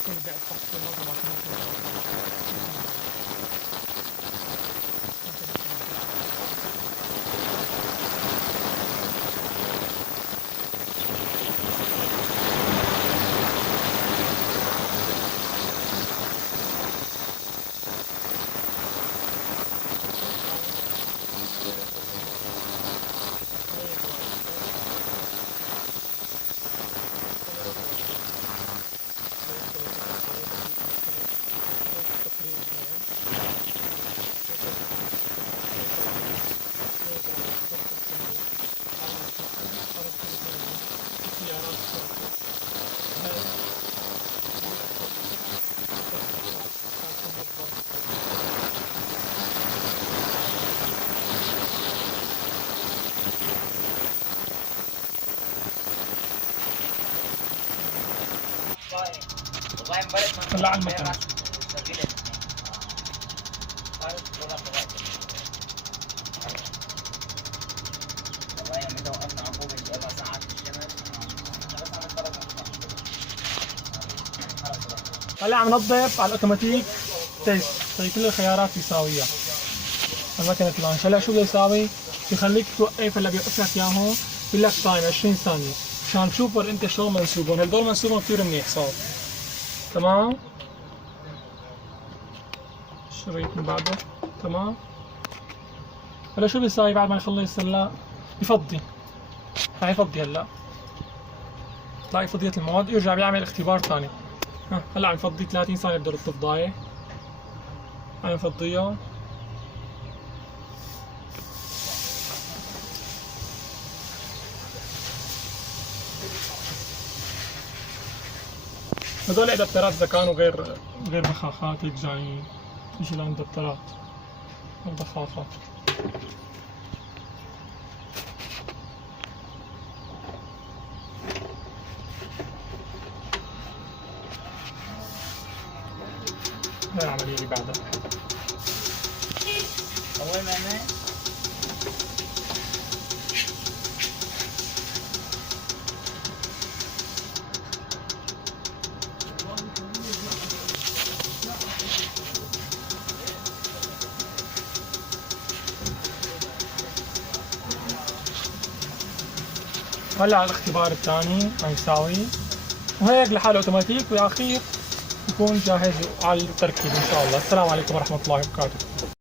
يكون البيع الشخصي منظمة هلا على المكان. هلا عم ننظف على الاوتوماتيك تيست، هي كل الخيارات يساويها. المكنة اللانش هلا شو بده يساوي؟ بخليك توقف. هلا بيوقف لك اياه هون، بقول لك تايم 20 ثانية مشان تشوف انت شلون منسوبهم. هدول منسوبهم كثير منيح صار. تمام؟ الشريط من بعده. تمام؟ هلا شو بيساوي بعد ما يخلص؟ هلا يفضي. هاي يفضي هلا. تلاقي فضيت المواد، يرجع بيعمل اختبار ثاني. هلا عم يفضي 30 ثانية بدور التفضاية. عم يفضيها. هذول ادابترات اذا كانوا غير بخاخات هيك جايين، يجي لهم ادابترات البخاخات. هاي العملية اللي بعدها. أول ما هلا الاختبار الثاني عم يساوي، وهيك لحاله اوتوماتيك، بالاخير يكون جاهز على التركيب ان شاء الله. السلام عليكم ورحمة الله وبركاته.